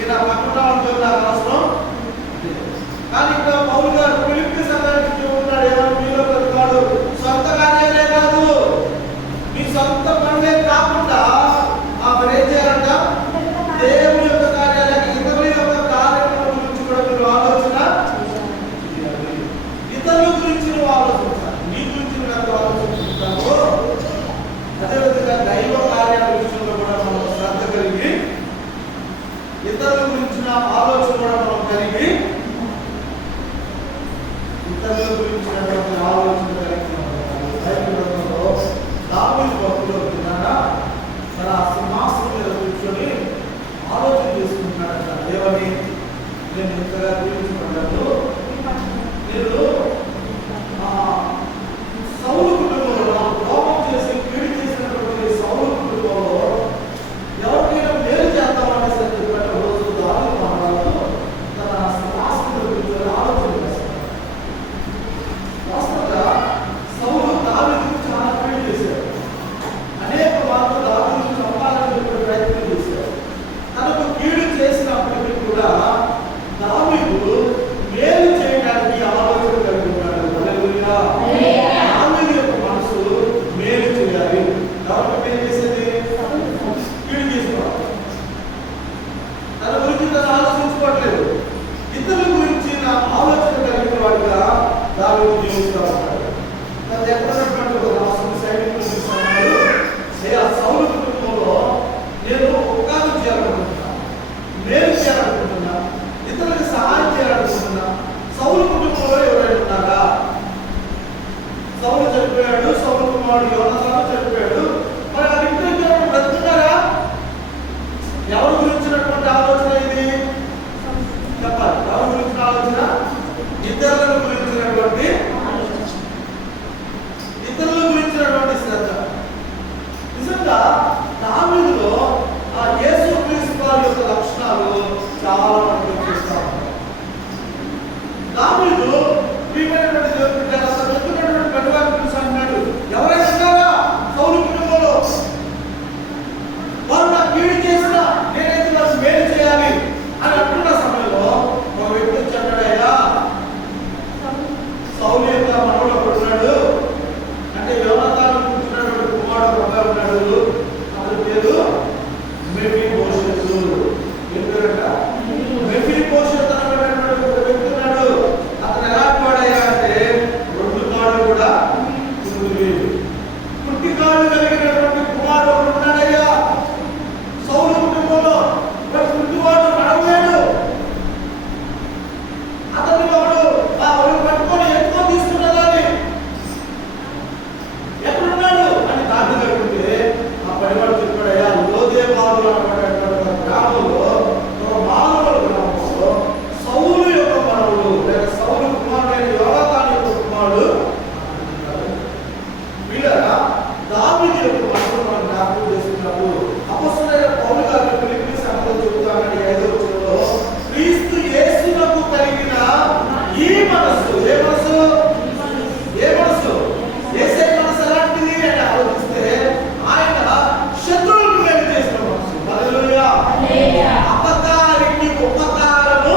ఈయన పక్కన ఉంటుంది నాకు అవసరం. కానీ ఇక్కడ పౌలు గారు ఫిలిప్పీ సంఘానికి చెబుతున్నాడు, ఎవరు మీలో ప్రతివాడు సొంత కార్యాలే కాదు, మీ సొంత పనులే కాకుండా మరి ఏం చేయాలంట, దేవుని యొక్క కార్యాలకి ఇతరుల యొక్క కార్యక్రమం గురించి కూడా మీరు ఆలోచన చేయాలి. ఇతరుల గురించి నువ్వు ఆలోచించాలి, నీ గురించి నువ్వు ఎంత ఆలోచించుకుంటావో అదేవిధంగా దైవ కార్యాల విషయంలో కూడా మనం శ్రద్ధ కలిగి, ఇతరుల గురించిన ఆలోచన కూడా మనం కలిగి, ఇతరుల గురించినటువంటి ఆలోచన కలిగి బైబిల్లో దావీదు భక్తుడు అవుతున్నాడా తన సింహాసనం మీద కూర్చొని ఆలోచన చేసుకుంటున్నాడట. దేవని నేను ఇంతగా గురించుకున్నాను, నేను సౌలు కుటుంబంలో లోపం చేసి కీడు చేసినటువంటి సౌలు కుటుంబంలో ఎవరికైనా మేలు చేద్దామని చెప్పినట్టు రోజు దావీదు మాట్లాడుతూ తన సింహాసనం మీద కూర్చొని ఆలోచన చేస్తాడు. వాస్తవంగా సౌలు దావీదుకు చాలా కీడు చేశాడు, అనేక మార్లు దావీదును చంపాలని చెప్పి ప్రయత్నం చేశాడు. తనకు కీడు చేసినప్పటికీ కూడా దావీదు మేలు చేయడానికి ఆలోచన కలిగి ఉన్నాడు. హల్లెలూయా. దావీదు యొక్క మనసు మేలు చేయాలి. ఎవరికి మేలు చేసేది? కీడు చేసుకోవాలి. తన గురించి తను ఆలోచించుకోవట్లేదు, ఇతరుల గురించి నా ఆలోచన కలిగిన వాడిగా దావీదు జీవిస్తూ ఉంటాడు. తను ఎక్కడటువంటి ఒక రాష్ట్రం సైనికులు చూస్తున్నాడు, సౌలు కుటుంబంలో నేను ఉపకారం చేయాలనుకుంటున్నా, మేలు చేయాలనుకుంటున్నా, ఇతరులకు సహాయం చేయాలనుకుంటున్నా. సౌలు కుటుంబంలో ఎవరైనా ఉన్నారా? సౌలు చనిపోయాడు, సౌలు కుమారుడు యోనాతాను చనిపోయాడు. మరి ఆ ఇంట్లో బ్రతుకున్నారా? ఎవరి గురించినటువంటి ఆలోచన ఇది? చెప్పాలి. ఎవరి గురించిన ఆలోచన? ఇతరుల గురించినటువంటి శ్రద్ధ. నిజంగా దావీదులో ఆ యేసు క్రీస్తు వారి యొక్క లక్షణాలు చాలా మనకు చూస్తూ ఉంటాం. దావీదు ప్రియమైనటువంటి దేవుని బిడ్డలారా, అతను వెతుకున్నటువంటి పనివారి గురించి అన్నాడు, ఎవరైనా ఉన్నారా సౌలు కుటుంబంలో వారు నాకు కీడు చేసినా నేనైతే నాకు మేలు చేయాలి అని అంటున్న సమయంలో ఒక వ్యక్తి వచ్చి అన్నాడు, అయ్యా సౌలు యొక్క మనవడు ఒకడున్నాడు, అంటే యోనాతాను పుట్టినటువంటి కుమారుడు ఒక ఉన్నాడు, అతని పేరు మెఫీబోషెతు. ఏం పేరంట? మెఫీబోషెతు అనేటువంటి ఒక వ్యక్తి ఉన్నాడు. అతను ఎలాంటి వాడయ్యా అంటే రెండు కాళ్ళు కూడా లేదు, పుట్టి కాళ్ళు కలిగినటువంటి కుమారుడు ఒకడు ఉన్నాడయ్యా సౌలు కుటుంబంలో. పుట్టివాడు నడవలేడు, అతన్ని ఒకడు పట్టుకొని ఎత్తుకొని తీసుకున్నదాన్ని ఎక్కడున్నాడు అని దాన్ని కట్టుకుంటే ఆ పనివాడు చెప్పాడయ్యా లోదే బాలు అనబడేటువంటి గ్రామంలో, ఒక మానవుల గ్రామంలో సౌలు యొక్క మనవుడు లేక సౌలు కుమారుడైన యోనాతాను యొక్క కుమారుడు వీళ్ళరా దావీదు యొక్క మనసును మనం జ్ఞాపకం చేసుకున్నప్పుడు అపొస్తలుడైన పౌలు గారు ఫిలిప్పీ సంఘంలో చెబుతానని 5వ వచనంలో క్రీస్తు యేసునకు కలిగిన ఈ మనస్సు, ఏ మనస్సు? ఏ మనస్సు? యేసే మనస్సు ఎలాంటిది అని ఆలోచిస్తే ఆయన శత్రువులకు మేలు చేసిన మనస్సు. హల్లెలూయా. అపకారికి ఉపకారము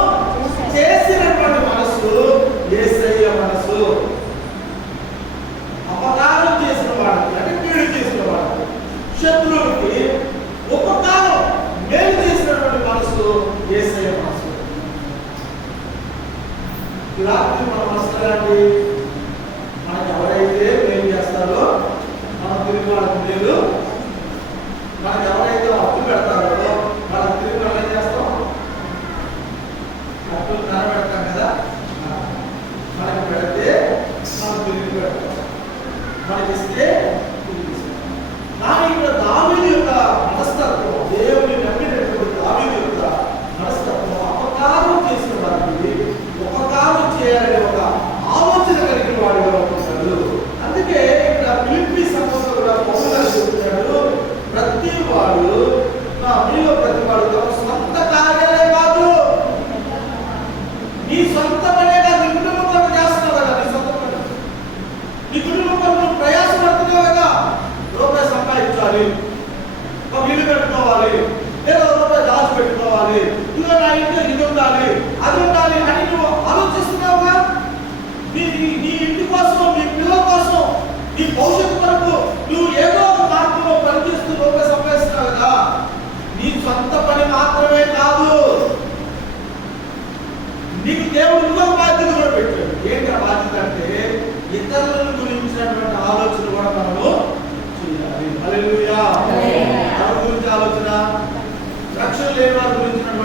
చేసినటువంటి మనస్సు యేసయ్య మనస్సు. అపకారం చేసిన వాడికి అంటే కీడు చేసిన వాడికి, శత్రువులకి ఉపకారం మేలు చేసినటువంటి మనస్సు యేసయ్య మనస్సు. రాత్రి మన మనసు లాంటి మనకు ఎవరైతే మేలు చేస్తారో మనం తిరిగి వాళ్ళకి మేలు, మనకు ఎవరైతే అప్పు పెడతారో వాళ్ళకి తిరిగి మనం ఏం చేస్తాం? అప్పులు నిలబెడతాం కదా, మనకి పెడితే మనం తిరిగి పెడతాం, మనకి ఇస్తే తిరిగి ఇస్తాం. కానీ ఇక్కడ దావీదు యొక్క మనస్తత్వం, దేవుని నమ్మినటువంటి దావీదు యొక్క మనస్తత్వం అపకారం చేసిన వారికి ఉపకారం చేయాలనే ఒక ఆలోచన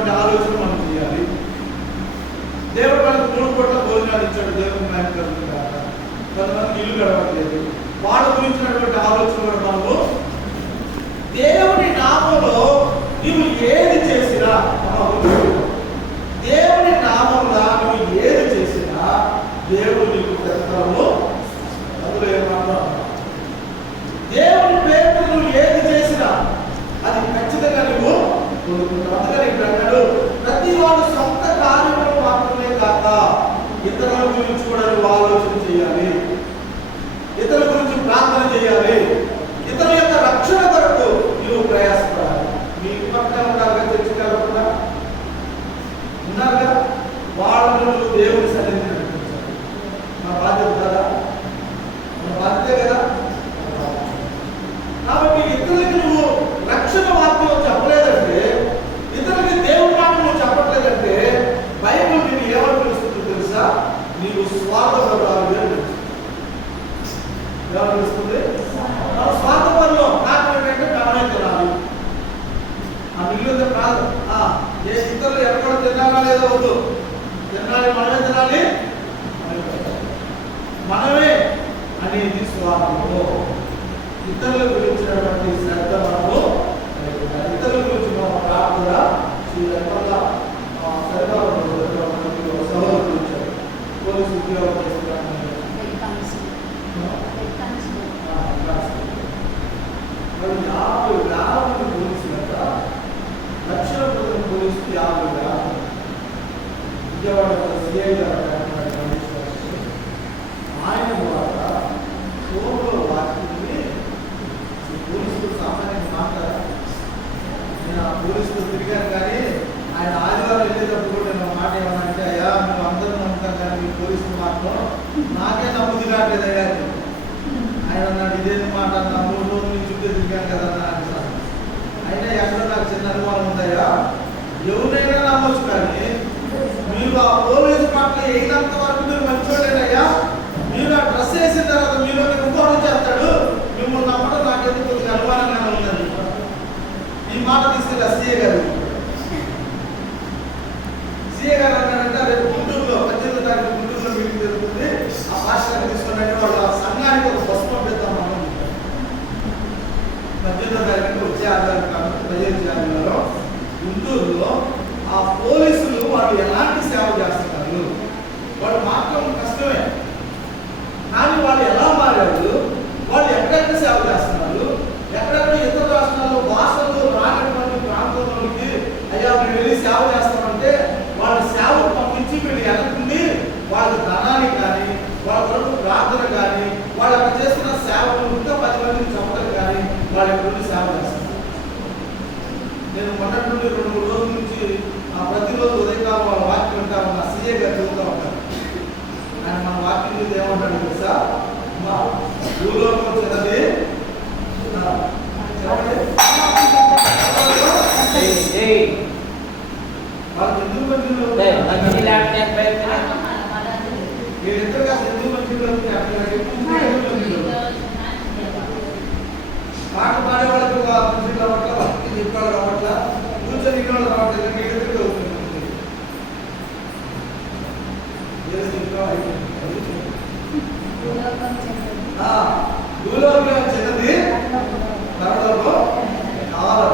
అనేటువంటి ఆలోచన మనం చేయాలి. దేవుడు మనకు 3 పూట్ల భోజనాలు ఇచ్చాడు, దేవుని మహిమ కలుగుతుంది కాక. కొంతమంది ఇల్లు గడవట్లేదు, వాళ్ళ గురించినటువంటి ఆలోచన కూడా మనము దేవుని నామంలో నువ్వు ఏది చేసినా, దేవుని నామంలో నువ్వు ఏది చేసినా దేవుడు నీకు ప్రతిఫలము. అందులో ఏమన్నా దేవుని పేరుతో నువ్వు ఏది చేసినా అది ఖచ్చితంగా నువ్వు పొందుకుంటావు. అందుకని ఇక్కడ అన్నాడు, ప్రతి వాడు సొంత కార్యములు మాత్రమే కాక ఇతరుల గురించి కూడా నువ్వు ఆలోచన చేయాలి, ఇతరుల గురించి ప్రార్థన చేయాలి, ఇతరుల యొక్క రక్షణ కొరకు నువ్వు ప్రయాసపడాలి. మీ పక్కన ఉండాలి, చర్చగా ఉన్నారుగా, వాళ్ళను నువ్వు దేవుని సన్నిధిని నడిపించాలి. మన బాధ్యత కదా, మన బాధ్యతే కదా. కాబట్టి ఇతరులకి నువ్వు రక్షణ వాక్యం చెప్పలేదంటే, ఇతరులకి దేవుని మాట నువ్వు చెప్పట్లేదంటే బైబిల్ నేను ఏమని పిలుస్తుందో తెలుసా? నీవు స్వార్థపరురాలు ఏమని పిలుస్తుంది? స్వార్థపరులు. నాకు ఏంటంటే మనమే తినాలి, ఆ మిగిలిన కాదు. ఏ ఇతరులు ఎక్కడ తినాలా లేదో వద్దు, తినాలి, మనమే తినాలి, మనమే అనేది స్వార్థము. ఇతరుల గురించినటువంటి శ్రద్ధ మనము, ఇతరుల గురించి మనం ప్రార్థన సహోదరులు గురించారు. పోలీసు ఉద్యోగం చేస్తున్నాను, మరి 50,000 పోలీసులట, లక్షల పోలీసు 50,000. విజయవాడ సిఐ గారు ఆయన ద్వారా ఫోన్లో వాక్యాన్ని పోలీసులు సామాన్యంగా మాట్లాడారు. నేను ఆ పోలీసులు తిరిగాను, కానీ ఆయన ఆదివారం వెళ్ళేటప్పుడు కూడా నేను మాట ఏమన్నా అయ్యా మేము అందరూ నమ్ముతాం, కానీ మీ పోలీసులు మాత్రం నాకే నమ్ముది కావట్లేదయ్యా. ఆయన అన్నాడు, ఇదేంటి మాట అన్నా, 3 రోజుల నుంచి చుట్టూ తిరిగాను కదా అన్నా. అయినా ఎక్కడ నాకు చిన్న అనుమానం ఉందయ్యా, ఎవరైనా నమ్మొచ్చు, కానీ మీరు ఆ పోలీసు పట్ల అయినంత వరకు మీరు మంచోళ్ళేనయ్యా. మీరు ఆ డ్రెస్ వేసిన తర్వాత మీరు ఇంకోటి చేస్తాడు, మిమ్మల్ని నమ్మడం నాకెందుకు కొద్దిగా అనుమానంగానే ఉందండి. ఈ మాట తీసుకెళ్ళి సీఏ గారు అన్నాడంటే, రేపు గుంటూరులో 18వ తారీఖు గుంటూరులో మీటింగ్ జరుగుతుంది, ఆ పాస్టర్ని తీసుకున్నట్టు వాళ్ళ సంఘానికి ఒక బస్సు పంపిద్దాం మనం. 18వ తారీఖు వచ్చే ఆధారం కాబట్టి 15 జాబితాలో గుంటూరులో ఆ పోలీసులు వాళ్ళు ఎలాంటి సేవ చేస్తున్నారు, వాళ్ళు మాత్రం కష్టమే, కానీ వాళ్ళు ఎలా మారారు, వాళ్ళు ఎక్కడెక్కడ సేవ చేస్తున్నారు, ఎక్కడెక్కడ ఇతర రాష్ట్రాల్లో భాషలు రానటువంటి ప్రాంతంలోకి అయ్యా మేము వెళ్ళి సేవ చేస్తామంటే వాళ్ళ సేవలు పంపించి వీళ్ళు వెనక్కుండి వాళ్ళ ధనాన్ని కానీ, వాళ్ళ కొరకు ప్రార్థన కానీ, వాళ్ళు అక్కడ చేస్తున్న సేవలు ఇంకా 10 మందిని చెప్పడం కానీ వాళ్ళ నుండి సేవ చేస్తున్నారు. నేను మొన్నటి నుండి 2-3 రోజుల నుంచి ప్రతిరోజు ఉదయకాలం వాళ్ళ వాక్యం వింటా ఉన్నా, సీఏ గారు చెబుతూ ఉంటారు. ఆయన మన వాక్యం మీద ఏమంటాడు తెలుసా? భూలోకం చిన్నది, వాళ్ళకి ఎందుకు మంచిలో వీళ్ళిద్దరు కాస్త ఎందుకు మంచిలో పాట పాడే వాళ్ళకి మంచిగా రావట్ల, వాళ్ళకి చెప్పాలి రావట్ల, కూర్చొని ఇన్న వాళ్ళు రావట్లేదు, వీళ్ళిద్దరికి అవుతుంది. భూలోకం చిన్నది, నరకంలో చాలా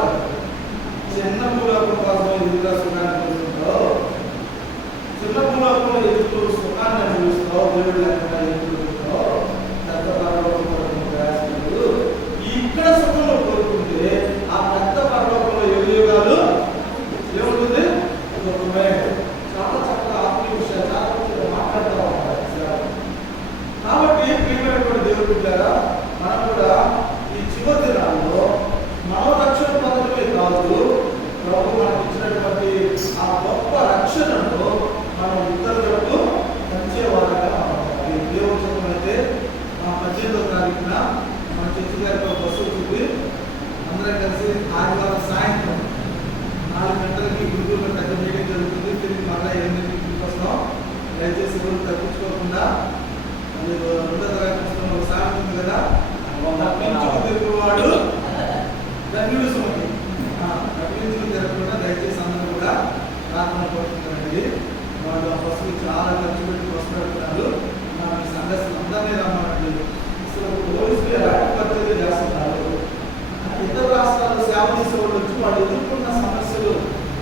చిన్న భూలోకం కోసం ఎదురుగా సుఖాన్ని చూస్తుంటావు, చిన్న భూలోకంలో ఎదురు సుఖాన్ని అనుభవిస్తావు, దేవుడు లేకుండా ఎదురుస్తావు, పెద్ద పరలోకం కోసం ప్రయాసపడు. ఇక్కడ సుఖంలో కోరుకుంటే ఆ పెద్ద పరలోకంలో యుగాలు ఏముంటుంది? సుఖమే. చాలా చక్కగా ఆత్మీయ విషయాలు చాలా మాట్లాడుతూ ఉంటారు. కాబట్టి ప్రియమైనటువంటి దేవుడు బిడ్డలారా, మనం కూడా ఈ చివరి దినాల్లో మనోరక్షణ పద్ధతులే కాదు, ప్రభు మనకు ఇచ్చినటువంటి ఆ గొప్ప రక్షణను మనం ఇతరులకు పంచేవారుగా ఈ దేవుడు చెప్పమైతే 18వ తారీఖున మన చర్చి గారితో బస్సు చూపి అందరం కలిసి ఆదివారం సాయంత్రం 4 గంటలకి గుంటూరులో పెద్ద మీటింగ్ జరుగుతుంది. తిరిగి మళ్ళీ 8కి వస్తాం. దయచేసి ఎవరు తప్పించుకోకుండా, 2వ తరగతి పుస్తకంలో సాయం ఉంది కదా, ప్రార్థన కోరుకుంటారండి. వాళ్ళు ఆ బస్సులు చాలా ఖర్చు పెట్టి బస్సు పెడుతున్నారు. మీ సంఘస్థులు అందరినీ రమ్మనండి. అసలు పోలీసులు ఎలాంటి పద్ధతులు చేస్తున్నారు? ఇతర రాష్ట్రాల్లో సేవ చేసే వాళ్ళు వచ్చి వాళ్ళు ఎదుర్కొన్న సమస్యలు,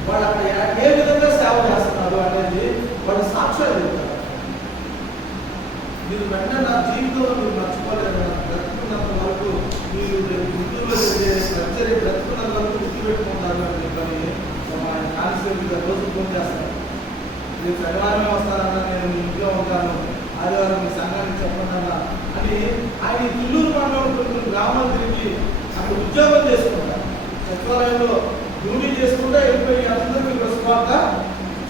వాళ్ళు అక్కడ ఏ విధంగా సేవ చేస్తున్నారు అనేది వాళ్ళు సాక్ష్యాలు చెప్తారు. మీరు వెంటనే నా జీవితంలో మీరు మర్చిపోలేరు. బ్రతుకున్నంత వరకు మీరు గుర్తులో ప్రత్యేక బ్రతుకున్నంత వరకు గుర్తుపెట్టుకుంటారు అని చెప్పని ఆయన కాన్స్టేబుల్గా రోజు ఫోన్ చేస్తారు. మీరు శనివారం వస్తారన్నా, నేను మీ ఇంట్లో ఉంటాను, ఆదివారం మీ సంఘానికి చెప్పండి అన్న అని ఆయన తుళ్ళూరు మండలం కొన్ని గ్రామాలు తిరిగి అక్కడ ఉద్యోగం చేసుకుంటారు. సచివాలయంలో డ్యూటీ చేసుకుంటే వెళ్ళిపోయి అందరికీ ప్రస్తుత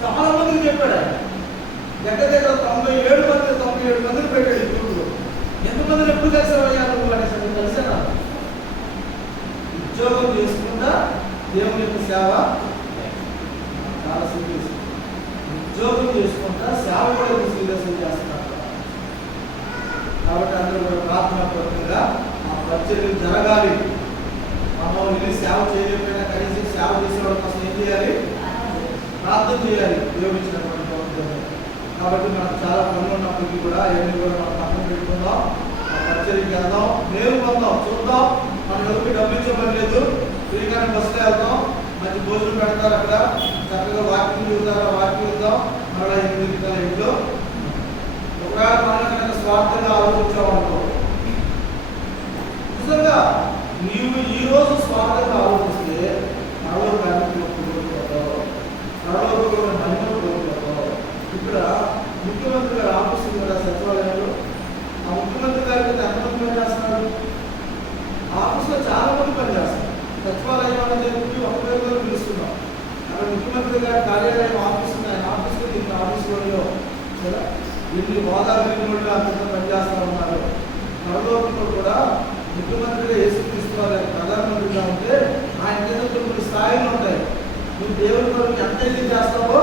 చాలా మందికి చెప్పాడు. ఆయన దగ్గర దగ్గర 97 మందిని పెట్టాడు ఈ గ్రూపులో. ఎంతమందిని ఎప్పుడు కలిసావయ్యా నువ్వు అనేసి కలిసాను. ఉద్యోగం చేసుకుంటా దేవుని యొక్క సేవ చాలా సీరియస్. ఉద్యోగం చేసుకుంటా సేవ కూడా సీరియస్ చేస్తున్నారు. కాబట్టి అందరూ కూడా ప్రార్థనాపూర్వకంగా ఆ పరిచర్యలు జరగాలి. మనం వెళ్ళి సేవ చేయలేకపోయినా కనీసం సేవ చేసేవాళ్ళ కోసం ఏం చేయాలి? ప్రార్థన చేయాలి దేవుడు ఇచ్చినటువంటి పనులు. కాబట్టి మనకు చాలా పనులు ఉన్నప్పటికీ కూడా అవన్నీ కూడా మనం పక్కన పెట్టుకుందాం. ఆ పరిచర్యకి వెళ్దాం, మేలు పొందాం, చూద్దాం. మన ఎవరికి డబ్బులు ఇచ్చే లేదు, ఫ్రీగానే బస్సులో వెళ్దాం. మంచి భోజనం పెడతారు అక్కడ, చక్కగా వాకింగ్ చూద్దాం, వాకింగ్ వెళ్దాం. మళ్ళీ 8 గంటల ఇంట్లో ఒకవేళ మనం స్వార్థంగా ఆలోచించామనుకో, నిజంగా నీవు ఈ రోజు స్వార్థంగా ఆలోచిస్తే పరలోకానికి కోల్పోతావు, పరలోకంలో మహిమను కోల్పోతావు. ఇక్కడ ముఖ్యమంత్రి గారు ఆఫీస్ కూడా సచివాలయంలో, ఆ ముఖ్యమంత్రి గారికి ఎంతమంది పనిచేస్తున్నారు? ఆఫీస్లో చాలా మంది పనిచేస్తారు. సచివాలయం అనేది ఒక పేరులో పిలుస్తున్నాం. అక్కడ ముఖ్యమంత్రి గారి కార్యాలయం ఆఫీస్ ఉంది. ఆయన ఆఫీస్లో దీనికి ఆఫీసులో కదా వీళ్ళు హోదా కలిగిన అంతా పనిచేస్తూ ఉన్నారు. పరలోకంలో కూడా ముఖ్యమంత్రిగా యేసుక్రీస్తువారు ప్రధానమంత్రిగా ఉంటే ఆయన కింద కొన్ని స్థాయిలు ఉంటాయి. నువ్వు దేవుని కొరకు ఎంత ఇది చేస్తావో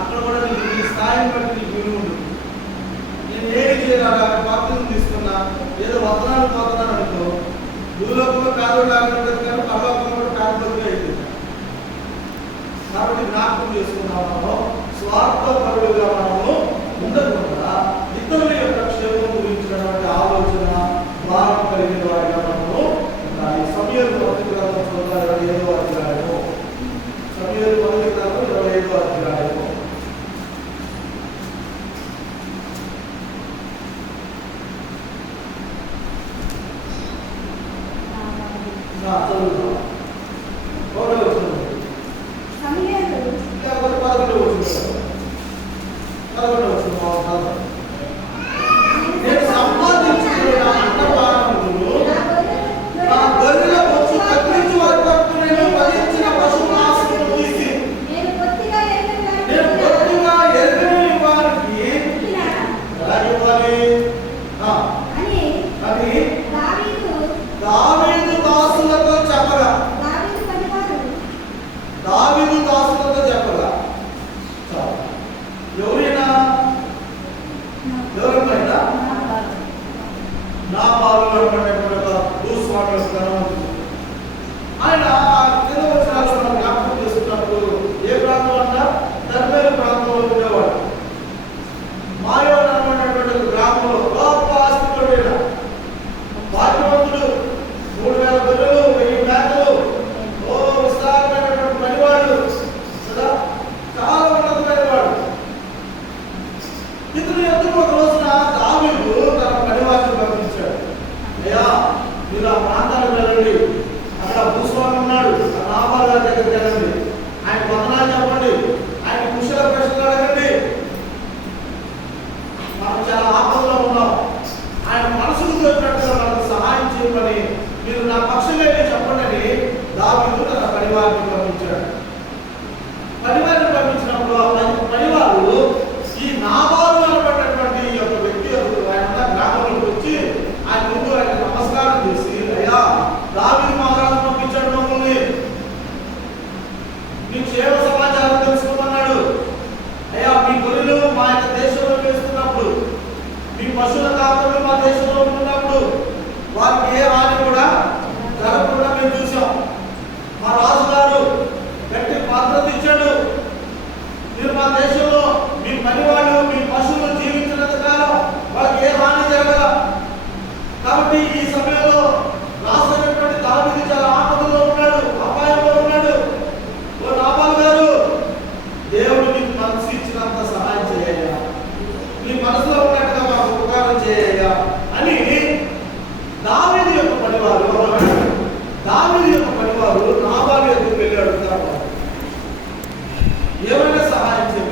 అక్కడ కూడా నీకు ఈ స్థాయిని బట్టి నీకు విలువ ఉంటుంది. నేను ఏమి చేయాలి? బాధ్యతను తీసుకున్నా, ఏదో పోతున్నాను అనుకో, భూలోకంలో పేదోడు ఆగినట్టు కానీ పరలోకంలో కూడా పేదోడుగా అయిపోయింది. కాబట్టి జ్ఞాపకం చేసుకున్నాము, స్వార్థపరుడుగా మనము ఉండకుండా ఇతరుల యొక్క క్షేమం గురించినటువంటి ఆలోచన భారం కలిగిన వారిగా మనము ఉండాలి. సమయాలు మొదటి గ్రంథం 25వ అధ్యాయము, సమయాలు మొదటి గ్రంథం 25వ అధ్యాయము.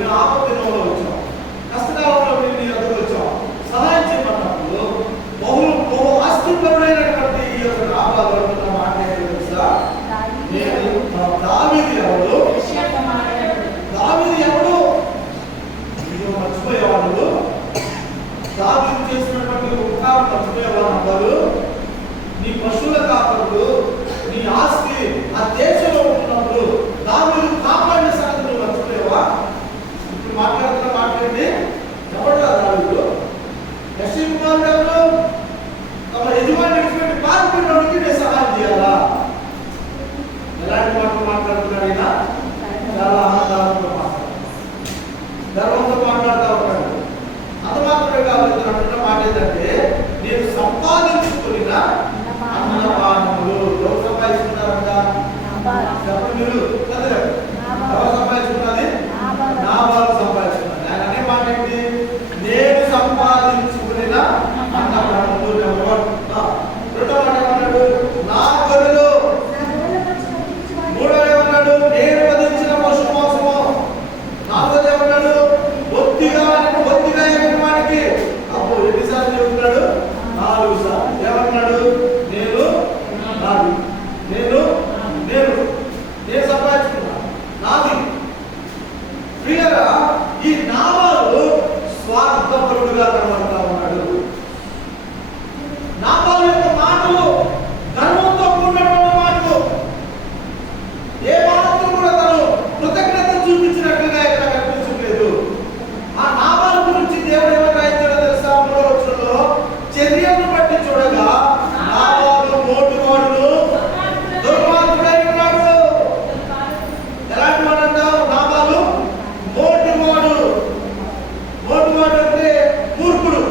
మేము ఆపదినంలో వచ్చాం, కష్టకాలంలో మేము నీ వద్దకు వచ్చాం, సహాయం చేయమన్నప్పుడు బహు ఆస్తిపరుడైనటువంటి ఈ యొక్క నాబాలు మాట్లాడే తెలుసా? నేను దావీదు ఎవడు? దావీదు ఎవడు? ఇదిగో మర్చిపోయేవాడు. దావీదు చేసినటువంటి ఉపకారం మర్చిపోయేవాడు అవ్వరు. నీ పశువుల కాపరుడు, నీ ఆస్తి ఆ దేశంలో ఉంటున్నప్పుడు దావీదు కాపాడిన సంగతి నువ్వు మర్చిపోయావా? ఇప్పుడు మాట్లాడండి ఎవరు దావీదు? యెష్షయి కుమారుడు ఎవరు? తమ యజమాని విడిచిపెట్టి పారిపోయినోడికి నేను సహాయం చేయాలా? ఎలాంటి మాటలు మాట్లాడుతున్నాడు ఆయన? చాలా ఆనందంతో మాట్లాడు, గర్వంతో మాట్లాడుతూ ఉంటాడు. అంత మాత్రమే కాదు, అంటున్న మాట ఏంటంటే నేను సంపాదించుకున్న అన్నపానములు. ఎవరు సంపాదించుకున్నారంట? చెప్పండి మీరు. ఎవరు సంపాదించుకున్నది? నాబాలు సంపాదించుకున్నది. ఆయన అనే మాట ఏంటి? నేను సంపాదించుకున్న అన్నపానములు. రెండో మాట ఏమన్నాడు? నా గొర్రెలు. మూడో ఏమన్నాడు? నేను వధించిన పశు మాంసము. నాలుగోది ఏమన్నాడు? బొత్తిగా వానికి. అప్పుడు ఎన్నిసార్లు చెబుతున్నాడు? 4 సార్లు. ఏమన్నాడు? నేను సంపాదించుకున్నా, నాది. ప్రియరా, ఈ నాబాలు స్వార్థపరుడుగా కనబడతా ఉన్నాడు. నాబాలు యొక్క మాటలు గర్వంతో కూడినటువంటి మాటలు. ఏ మాత్రం కూడా తను కృతజ్ఞత చూపించినట్లుగా ఇక్కడ కనిపించట్లేదు. ఆ నాబాలు గురించి దేవుడు ఏమని రాయించాడో తెలుసా? 3వ వచనంలో చర్యను బట్టి చూడగా నాబాలు మోటువాడును దుర్మార్గుడై ఉన్నాడు. ఎలాంటి వాడు అంటావు? నాబాలు మోటువాడు. మోటువాడు అంటే మూర్ఖుడు.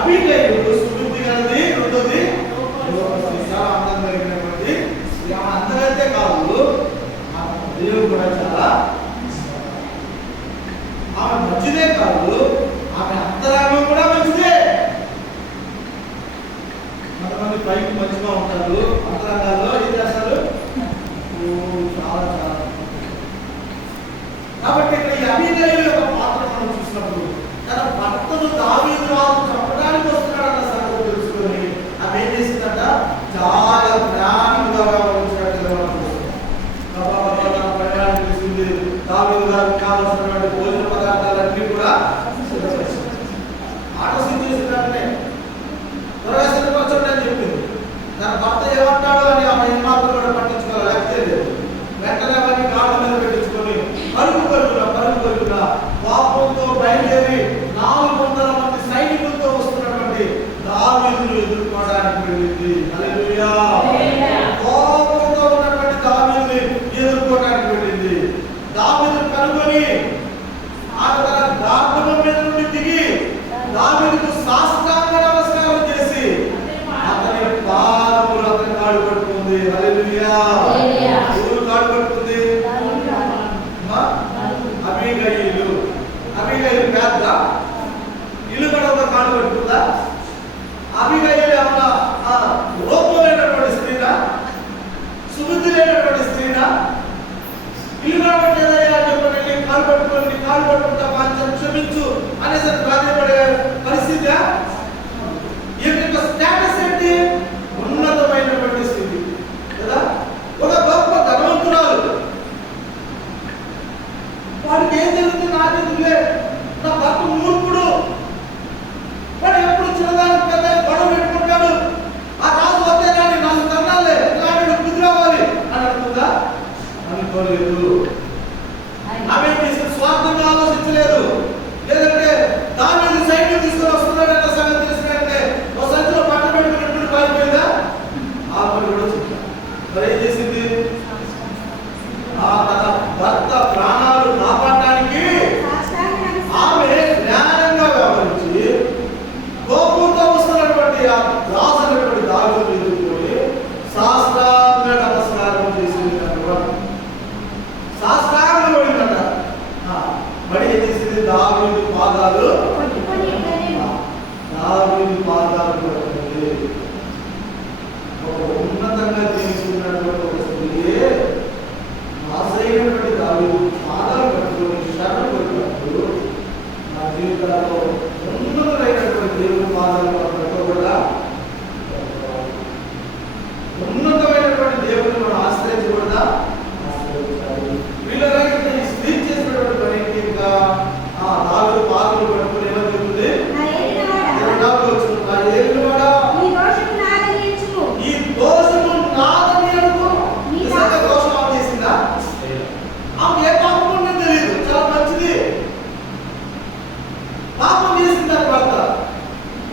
అబీగయీలు సుబుద్ధి గలది, రెండోది చాలా అందం కలిగినటువంటి స్త్రీ. ఆమె అంతగతే కాదు, ఆమె దేవుడు కూడా చాలా ఆమె మంచిదే కాదు, ఆమె అంతరాంగం కూడా మంచిదే. కొంతమంది పైకి మంచిగా ఉంటారు, అంతరంగాల్లో ఏం చేస్తారు చాలా చాలా. కాబట్టి ఇక్కడ ఈ అబీగయీలు యొక్క పాత్ర మనం చూసినప్పుడు తన భర్తను దావీదు రాజు చంపడానికి వస్తున్నాడన్న సంగతి తెలుసుకొని ఆమె ఏం చేసిందట, చాలా జ్ఞానంగా వ్యవహరించినట్టుగా మనం చూస్తాం. ప్రయాణం చేసింది, దావీదు గారికి కావాల్సినటువంటి భోజన పదార్థాలన్నీ కూడా ఆట సిద్ధి చేసినట్టునే త్వరగా సిద్ధపరచండి అని చెప్పింది. తన భర్త ఏమంటాడో అని ఆమె ఏమాత్రం కూడా పట్టించుకోవాలి. వెంటనే అవన్నీ కాళ్ళ మీద పెట్టించుకొని పరుగు పరుగున పాపంతో బయలుదేరి 400 మంది సైనికులతో వస్తున్నటువంటి దావీదును ఎదుర్కోవడానికి వెళ్ళింది. హల్లెలూయా. కోపంతో ఉన్నటువంటి దావీదుని ఎదుర్కోవడానికి వెళ్ళింది. దావీదును కనుగొని ఆమె తన గార్ధం మీద నుండి దిగి దావీదుకు సాష్టాంగ నమస్కారం చేసి అతని పాదములు అతని కాళ్ళు పట్టుకుంది. హల్లెలూయా. ఎవరు కాళ్ళు పట్టుకుంది? అబీగయీలు. అబీగయీలు పెద్ద ఇల్లు కూడా కాళ్ళు పట్టుకుందా? అబీగయీలు ఏమన్నా రూపం లేనటువంటి స్త్రీనా, సుబుద్ధి లేనటువంటి స్త్రీనా? ఇల్లు రావట్లేదయ్యా అని చెప్పి కాళ్ళు పట్టుకొని కాళ్ళు పట్టుకుంటా మంచి క్షమించు అనేసరికి బాధపడే పరిస్థితి. ఈ యొక్క స్టేటస్ ఏంటి? ఉన్నతమైనటువంటి స్థితి కదా. ఒక గొప్ప ధనవంతురాలు, వాడికి ఏం జరుగుతుంది నాకెందుకులే, నా భర్త మూర్ఖుడు, వాడు ఎప్పుడు చిన్నదానికి పెద్ద గొడవ పెట్టుకుంటాడు, ఆ రాజు వస్తే కానీ 4 తన్నాలే ఇలాంటి బుద్ధి రావాలి అని అనుకుందా? అనుకోలేదు. ఆమె స్వార్థంగా ఆలోచించలేదు. లేదంటే దావీదు సైన్యం తీసుకొని వస్తున్నాడన్న సంగతి తెలిసినట్టే ఒక సంచిలో పట్ట పెట్టుకున్నట్టు పారిపోయిందా? ఆ పని కూడా చెప్పారు. మరి ఏం చేసింది? తన భర్త ప్రాణాలు కాపాడడానికి ఆమె జ్ఞానంగా వ్యవహరించి కోపంతో వస్తున్నటువంటి ఆ రాజునటువంటి దావీదును ఎదుర్కొని సాష్టాంగ నమస్కారం చేసింది. సాష్టాంగం పడిందట. మరి ఏం చేసింది? దావీదు పాదాలు పట్టుకుంది. ఒక ఉన్నతంగా తీసుకున్నటువంటి ఒక స్త్రీ ఆశైనటువంటి దావీదు పాదాలు పట్టుకొని శరణు పట్టినప్పుడు నా జీవితంలో ఉన్నతమైనటువంటి దేవుని పాదాలు పట్టుకోకూడదా? ఉన్నతమైనటువంటి దేవుని మనం ఆశ్రయించకూడదా? వీళ్ళ ఈ స్త్రీ చేసినటువంటి పని ఇంకా దావీదు పాదాలు పట్టుకుని ఏమని చెప్తుంది? ఈ దోషము నాదని అనుకో. నిజంగా దోషం ఆమె చేసిందా? ఆమె ఏ పాపం ఉందో తెలియదు, చాలా మంచిది. పాపం చేసింది తన భర్త,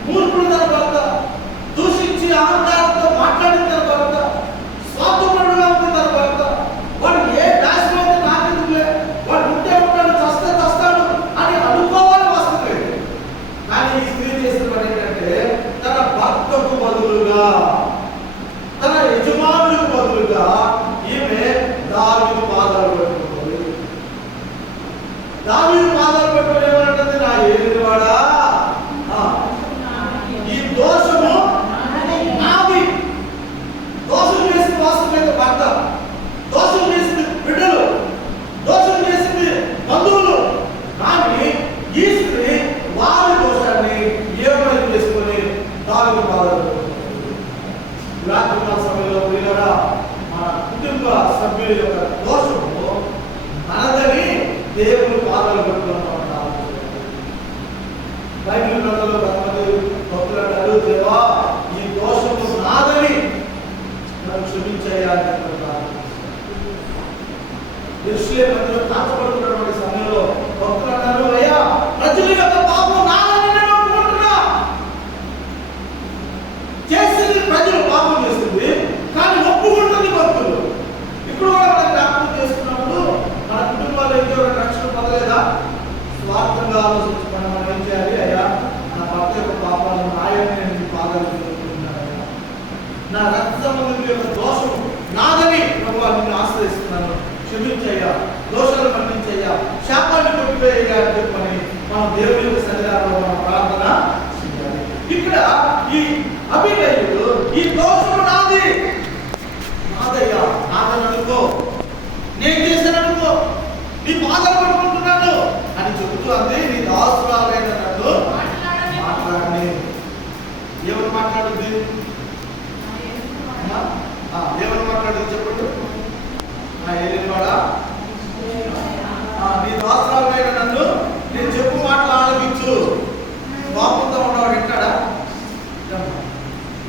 మూర్ఖుడు తన భర్త, దూషించి అహంకారంతో మాట్లాడిన తన భర్త, స్వార్థపరుడుగా ఉంది తన భర్త. వాడు ఏ డాష్లో అయితే నాకెందుకులే, వాడు ఉంటే ఉంటాడు, చస్తే చస్తాడు అని అనుకోవాలి వస్తుంది. కానీ ఈ స్త్రీ చేసిన పని ఏంటంటే తన భర్తకు బదులుగా, తన యజమానులకు బదులుగా ఈమె దావీదు పాదాలు పట్టుకుంటుంది. దావీదు పాదాలు పట్టుకుని ఏమంటుంది? నా ఏలినవాడా, ఈ దోషము నాది. దోషం చేసిన వాస్తవం మీద భర్త, దోషం చేసింది బిడ్డలు, దోషం చేసింది బంధువులు. కానీ ఈ స్త్రీ వారి దోషాన్ని ఏమైనా చేసుకొని దావీదు పాదాలు రాత్రికాల సమయంలో ప్రియులారా, మన కుటుంబ సభ్యుల యొక్క దోషము మనదని దేవుని పాదాలు పెట్టుకున్నాం. బైబిల్ గ్రంథంలో కొంతమంది భక్తులు అంటారు, దేవా ఈ దోషము నాదని నన్ను క్షమించేయాలి అంటున్నారు. యెరూషలేము మందిరం కాల్చబడుతున్నటువంటి సమయంలో భక్తులు అంటారు, అయ్యా ప్రజల యొక్క పాపం నాదని నేను ఒప్పుకుంటున్నా. చేసింది ప్రజలు, పాపం చేసింది, కానీ ఒప్పుకుంటుంది భక్తులు. ఇప్పుడు కూడా మనం జ్ఞాపకం చేసుకున్నప్పుడు మన కుటుంబాల్లో ఇంకెవరైనా రక్షణ పొందలేదా? స్వార్థంగా ఆలోచించుకుని మనం ఏం చేయాలి? అయ్యా నా భర్త యొక్క పాపం కావాలని ఆయన్ని నేను పాదాలు నా రక్త సంబంధం యొక్క దోషం నాదని ప్రభువా నిన్ను ఆశ్రయిస్తున్నాను, క్షమించయ్యా, దోషాలు మన్నించయ్యా, శాపాన్ని కొట్టివేయ్యా అని చెప్పని మనం దేవుని యొక్క సన్నిధానంలో మనం ప్రార్థన చేయాలి. ఇక్కడ ఈ అభినయుడు ఈ దోషం నాది, నాదయ్యా, నాదని అనుకో, నేను చేశాను అనుకో, నీ పాదాలు పట్టుకుంటున్నాను అని చెబుతూ అంది నీ దాసురాలైన నన్ను మాట్లాడని. ఎవరు మాట్లాడుద్ది? ఎవరు మాట్లాడుద్ది చెప్పండి. ఏలినవాడా, నీ దాసురాలైన నన్ను నేను చెప్పు మాటలు ఆలకించు. పాపంతో ఉన్నవాడు వింటాడా?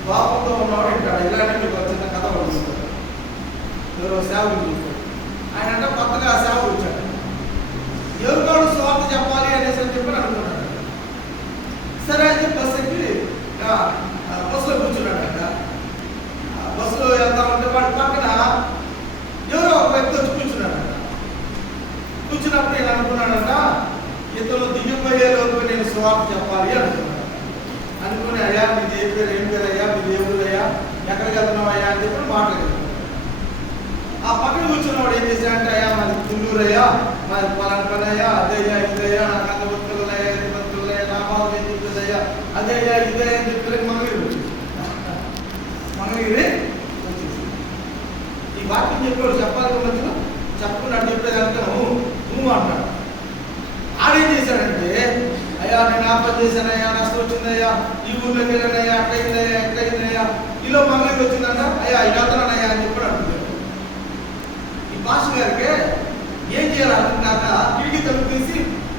పాపంతో ఉన్నవాడు వింటాడా? ఇలాంటి మీకు వచ్చిన కథ పడుతుంది. ఎవరో సేవకుడు చూస్తాడు, ఆయన అంటే కొత్తగా సేవకు వచ్చాడు, ఎవరికాడు స్వార్థ చెప్పాలి అనేసి అని చెప్పి అనుకున్నాడు. సరే అయితే బస్సు ఎక్కి బస్సులో కూర్చున్నాడు. అంట బస్సులో వెళ్తా ఉంటే వాడి పక్కన ఎవరో ఒక వ్యక్తి వచ్చి కూర్చున్నాడంట. కూర్చున్నప్పుడు నేను అనుకున్నాడంట, ఇతను దిగిపోయే లోపు నేను స్వార్థ చెప్పాలి అనుకున్నాడు. అనుకుని అయ్యా మీది ఏ పేరు, ఏం పేరు అయ్యా, మీ దేవుడు అయ్యా, ఎక్కడికి వెళ్తున్నావు అయ్యా అని చెప్పి మాట్లాడుతున్నాడు. ఆ పక్కన కూర్చున్నవాడు ఏం చేశాడంటే, అయ్యా మాది తుళ్ళూరు అయ్యా, మాది పలానా పని అయ్యా, అదయ్యా ఇదయ్యా, నాకు అంత బతుకులయ్యా, ఇది బతుకులయ్యా, నా బాధ ఏం చెప్తుంది అయ్యా, అదయ్యా ఇదే అని చెప్పి మంగళగిరి వచ్చేసి ఈ వాక్యం చెప్పాడు. చెప్పాలి మధ్యలో చెప్పుకున్నాడు, చెప్పేదంటే నువ్వు అంటాడు. ఆడేం చేశాడంటే, అయ్యా నేను ఆ పని చేశానయ్యా, నష్టం వచ్చిందయ్యా, ఈ ఊర్లోకి వెళ్ళానయ్యా, అట్లయిందయ్యా, ఎట్లయిందయ్యా, ఈలో మంగళగిరి వచ్చిందంట, అయ్యా వెళ్తున్నానయ్యా అని చెప్పాడు. అంటున్నాడు ఈ భాష గారికి ఏం చేయాలనుకున్నాక కిటికీ తలుపు తీసి,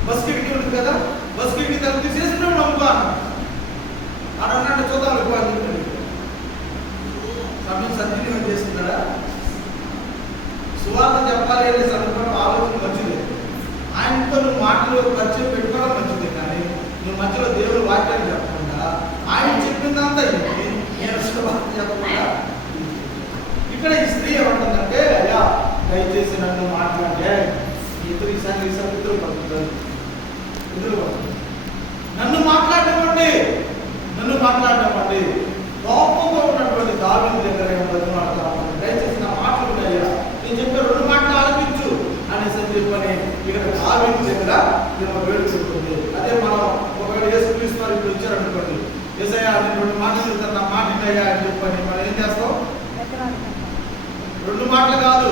బస్ కిటికీ ఉంటుంది కదా, బస్ కిటికీ తలుపు తీసేసినాడు నమ్ముకో అన్నాడు. అన్నాడు చూద్దాం ఎక్కువ అని చెప్పి సమయం సద్వినియోగం చేస్తున్నాడా? సువార్త చెప్పాలి అనే సందర్భంలో ఆలోచన మంచిది. ఆయనతో నువ్వు మాటలు పరిచయం పెట్టుకోవడం మంచిది, కానీ నువ్వు మధ్యలో దేవుడు వాక్యాన్ని చెప్పకుండా ఆయన చెప్పిందంతా ఇది నేను సువార్త చెప్పకుండా. ఇక్కడ ఈ స్త్రీ ఏమంటుందంటే, అయ్యా దయచేసి నన్ను మాట్లాడే ఇద్దరు ఇద్దరు పడుతుంది, నన్ను మాట్లాడమండి, నన్ను మాట్లాడమండి. కోపంతో ఉన్నటువంటి దావీదు దగ్గర బతిమాడుతాను, దయచేసి నా మాటలు ఉన్నాయా, నేను చెప్పే 2 మాటలు ఆలకించు అనేసి చెప్పని ఇక్కడ దావీదు దగ్గర వేడుకుంటుంది. అదే మనం ఒకవేళ యేసుక్రీస్తు వారు ఇప్పుడు వచ్చారనుకోండి, యేసయ్యా నేను 2 మాటలు చెప్తాను, నా మాట వినయ్యా అని చెప్పని మనం ఏం చేస్తాం? 2 మాటలు కాదు,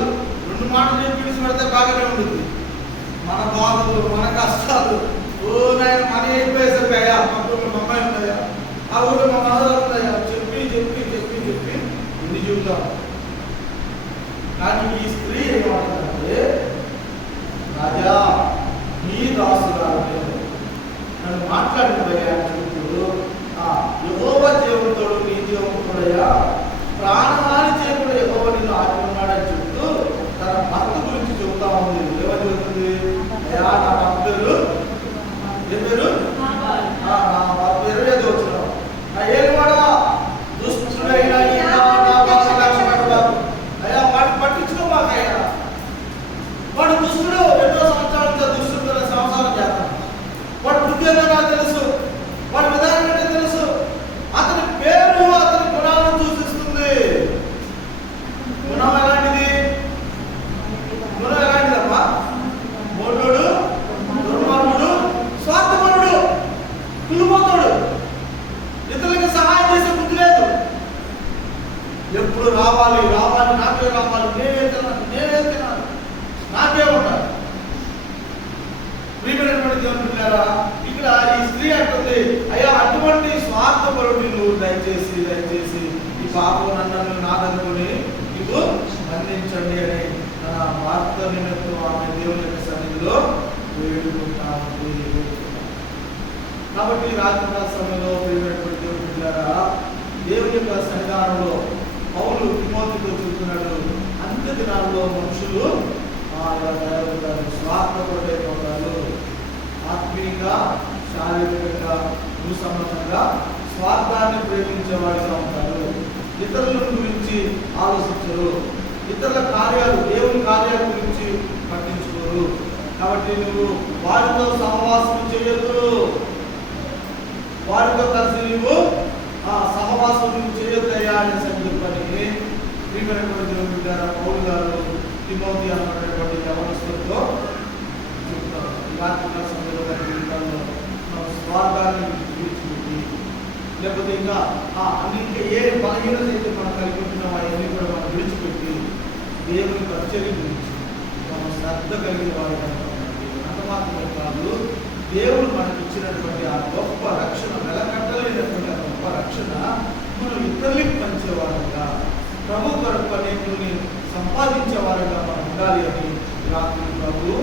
2 మాటలు చెప్పి విడిచిపెడితే బాగానే ఉంటుంది. మన బాధలు, మన కష్టాలు, ఓ నాయన మన అయిపోయేసరికి అయ్యా మా ఊళ్ళో మా అమ్మాయి ఉన్నాయా, ఆ ఊళ్ళో మా మదర్ ఉన్నాయా, చెప్పి చెప్పి చెప్పి చెప్పి ఎన్ని చెబుతాం. కానీ ఈ స్త్రీ ఏమంటుందంటే, రాజా నీ దాసురాలు నన్ను మాట్లాడినయ్యా చెబుతూ, యెహోవా దేవునితోడు నీ దేవునితోడయ్యా, ప్రాణహాని చేయకుండా యెహోవా నిన్ను ఆజ్ఞ ఉన్నాడని చెబుతూ తన భర్త గురించి చెబుతా ఉంది. ఏమని చెబుతుంది? అయ్యా నా భర్త పేరు ఏ పేరు? నా భర్త పేరు ఏదో వచ్చినావు, ఏలువాడా దుష్టుడైన అయ్యా వాడిని పట్టించుకోమాకయ్యా, వాడు దుష్టుడు, 2 సంవత్సరాల దుష్టుడితో సంసారం చేస్తాను, వాడు బుద్ధి ఏదో నాకు తెలుసు, వాడి విధానం ఏంటో తెలుసు, అతని పేరు అతని గుణాలను సూచిస్తుంది. గుణం ఎలాంటిది? గుణం ఎలాంటిదమ్మా? మోటోడు, దుర్మార్గుడు, స్వార్థపరుడు, కుళ్ళుపోతాడు, ఇతరులకు సహాయం చేసే బుద్ధి లేదు, ఎప్పుడు రావాలి రావాలి, నాకే రావాలి, నేనే తినాలి, నాకే ఉండాలి. ప్రియమైనటువంటి దేవుని పిల్లారా, ఇక్కడ ఈ స్త్రీ అంటుంది, అయ్యా అటువంటి స్వార్థపరుడిని నువ్వు దయచేసి ఈ పాపం నన్ను నాదనుకుని నీకు మన్నించండి అని తన భర్త నిమిత్తం ఆమె దేవుని యొక్క సన్నిధిలో వేడుకుంటా ఉంది. కాబట్టి రాత్రి సమయంలో ప్రియమైనటువంటి దేవుని పిల్లారా, దేవుని యొక్క సన్నిధానంలో పౌలు తిమోతితో చెబుతున్నాడు, అంత్య దినాల్లో మనుషులు స్వార్థపరుడైపోతారు, ఆత్మీయంగా, శారీరకంగా, భూసంబంధంగా స్వార్థాన్ని ప్రేమించేవాడిగా ఉంటారు, ఇతరుల గురించి ఆలోచించరు, ఇతరుల కార్యాలు, దేవుని కార్యాల గురించి పట్టించుకోరు. కాబట్టి నువ్వు వారితో సహవాసం చేయొద్దు, వారితో కలిసి నీవు సహవాసం చేయొద్దయ్యా అని చెప్పని ప్రియమైనటువంటి దేవుని గారు పౌలు గారు తిమోతి అన్నటువంటి యవనస్తులతో చెప్తారు. ఈ రాత్రి సమయంలో వారి జీవితాల్లో మన స్వార్థాన్ని విడిచిపెట్టి, లేకపోతే ఇంకా ఇంకా ఏ బలహీనత అయితే మనం కలిగి ఉంటున్నాం అవన్నీ కూడా మనం విడిచిపెట్టి దేవుని పరిచర్య గురించి మనం శ్రద్ధ కలిగిన వారు అంత మాత్రమే కాదు, దేవుడు మనకి ఇచ్చినటువంటి ఆ గొప్ప రక్షణ, వెలకట్టలేనటువంటి ఆ గొప్ప రక్షణ మనం ఇతరులకు పంచేవారుగా, ప్రభు కొరకు అనేకుల్ని సంపాదించే వారుగా మనం ఉండాలి అని రాత్రి ప్రభు